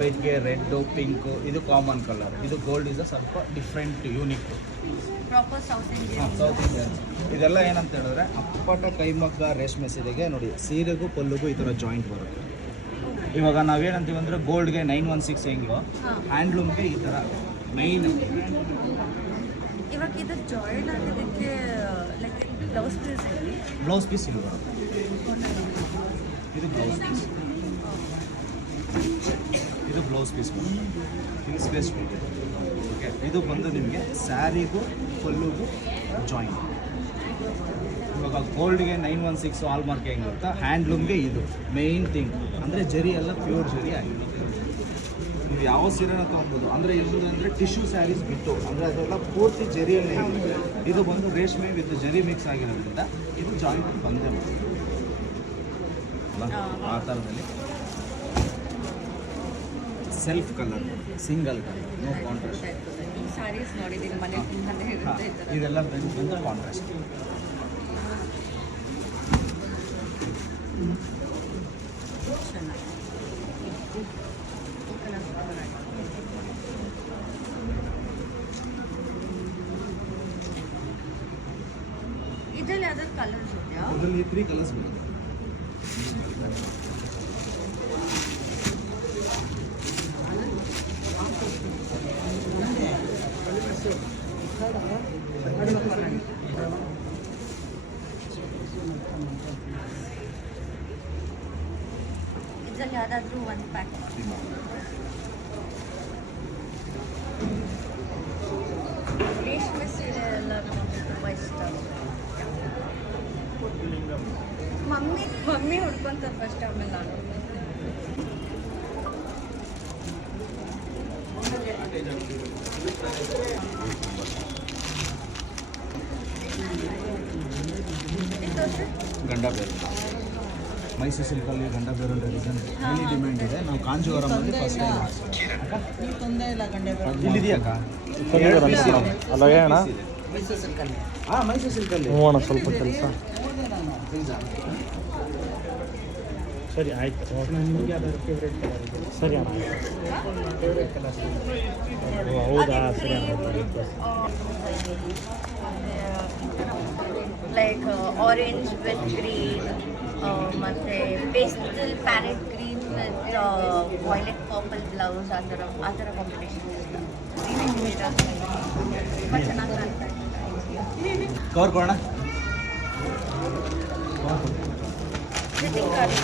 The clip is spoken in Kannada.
ವೈಟ್ಗೆ ರೆಡ್ಡು ಪಿಂಕು ಇದು ಕಾಮನ್ ಕಲರ್. ಇದು ಗೋಲ್ಡ್ ಇಸ್ ಸ್ವಲ್ಪ different unique proper south Indian. South Indian. ಇದೆಲ್ಲ ಏನಂತ ಹೇಳಿದ್ರೆ ಅಪ್ಪಟ ಕೈಮಗ್ಗ ರೇಷ್ಮೆ ಸೀರೆಗೆ ನೋಡಿ ಸೀರೆಗೂ ಪಲ್ಲುಗೂ ಈ ಥರ ಜಾಯಿಂಟ್ ಬರುತ್ತೆ. ಇವಾಗ ನಾವೇನಂತೀವಿ ಅಂದರೆ ಗೋಲ್ಡ್ಗೆ 916 ಹೆಂಗೋ ಹ್ಯಾಂಡ್ಲೂಮ್ಗೆ ಈ ಥರ ಮೈನ್. ಇವಾಗ ಇದು ಜಾಯಿಂಟ್ ಆಗಿದ್ದಕ್ಕೆ ಲೈಕ್ ಬ್ಲೌಸ್ ಪೀಸ್ ಹೇಳಿ. ಬ್ಲೌಸ್ ಪೀಸ್ ಇಲ್ಲಿ ಬರುತ್ತೆ. ಇದು ಬ್ಲೌಸ್ ಪೀಸ್, ಇದು ಬ್ಲೌಸ್ ಪೀಸ್ ಬರುತ್ತೆ. ಇದು ಸ್ಪೇಸ್ ಓಕೆ. ಇದು ಬಂದು ನಿಮಗೆ ಸ್ಯಾರಿಗೂ ಪಲ್ಲುಗೂ ಜಾಯಿಂಟ್. ಇವಾಗ ಗೋಲ್ಡ್ಗೆ 916 ಹಾಲ್ ಮಾರ್ಕ್ ಹೆಂಗೆ ಗೊತ್ತಾ, ಹ್ಯಾಂಡ್ಲೂಮ್ಗೆ ಇದು ಮೇಯ್ನ್ ಥಿಂಗ್. ಅಂದರೆ ಜರಿ ಎಲ್ಲ ಪ್ಯೂರ್ ಜರಿ ಆಗಿದೆ. ನೀವು ಯಾವ ಸೀರೆನ ತೊಗೊಬೋದು. ಅಂದರೆ ಇದು ಅಂದರೆ ಟಿಶ್ಯೂ ಸ್ಯಾರೀಸ್ ಬಿಟ್ಟು ಅಂದರೆ ಅದೆಲ್ಲ ಪೂರ್ತಿ ಜರಿಯಲ್ಲೇ ಇದೆ. ಇದು ಬಂದು ರೇಷ್ಮೆ ವಿತ್ ಜರಿ ಮಿಕ್ಸ್ ಆಗಿರೋದ್ರಿಂದ ಇದು ಜಾಯಿಂಟ್ ಬಂದೇ ಬರುತ್ತೆ ಆ ಥರದಲ್ಲಿ. Self colour, single colour, no contrast. ಈ ಸಾರೀಸ್ ನೋಡಿದ್ದೀನಿ ಮನೆ ತುಂಬಾನೇ ಇರುತ್ತೆ ಈ ಥರ. ಇದೆಲ್ಲ ಬಂದು ಕಾಂಟ್ರಾಸ್ಟ್. ಇದರಲ್ಲಿ ಯಾವ್ದಾದ್ರು ಕಲರ್ಸ್ ಇದೆಯಾ? ಇದರಲ್ಲಿ 3 ಕಲರ್ಸ್ ಬರುತ್ತೆ. ಇದರಲ್ಲಿ ಯಾವ್ದಾದ್ರು ಒಂದು ಪ್ಯಾಕ್. ರೇಷ್ಮೆ ಸೀರೆ ಎಲ್ಲ ನಮಗೆ ತುಂಬ ಇಷ್ಟ. ಮಮ್ಮಿ ಹುಡ್ಕೊಂತಾರೆ ಫಸ್ಟ್, ಆಮೇಲೆ ನಾನು. ಗಂಡ ಬೇರೆ ಮೈಸೂರು ಸಿಲ್ಕಲ್ಲಿ ಗಂಡ ಬೇರೆ ರೀಸನ್ ಇಲ್ಲಿ ಡಿಮ್ಯಾಂಡ್ ಇದೆ. ನಾವು ಕಾಂಜೀವರಮಲ್ಲಿ ಫಸ್ಟ್ ಟೈಮ್ ಇಲ್ಲಿದೆಯಕ್ಕ ಅಲ್ಲ ಅಣ್ಣ, ಹಾಂ ಮೈಸೂರು ಸಿಲ್ಕಲ್ಲಿ ಹೋಗೋಣ ಸ್ವಲ್ಪ ಕೆಲಸ. ಸರಿ ಆಯ್ತು. ನಿಮಗೆ ಅದರ ಫೇವ್ರೇಟ್ ಕಲರ್ ಇದೆ. ಸರಿ ಅಣ್ಣ, ಫೇವ್ರೇಟ್ ಕಲರ್. ಹೌದಾ, ಸರಿ ಅಣ್ಣ. ಲೈಕ್ ಆರೆಂಜ್ ವಿತ್ ಗ್ರೀನ್ ಮತ್ತು pastel parrot green with violet purple blouse, ಆ ಥರ ಕಾಂಬಿನೇಷನ್ ತುಂಬ ಚೆನ್ನಾಗಿ ಕಾಣ್ತಾ ಇದೆ. ಕವರ್ ಕೊಡೋಣ. Greeting card.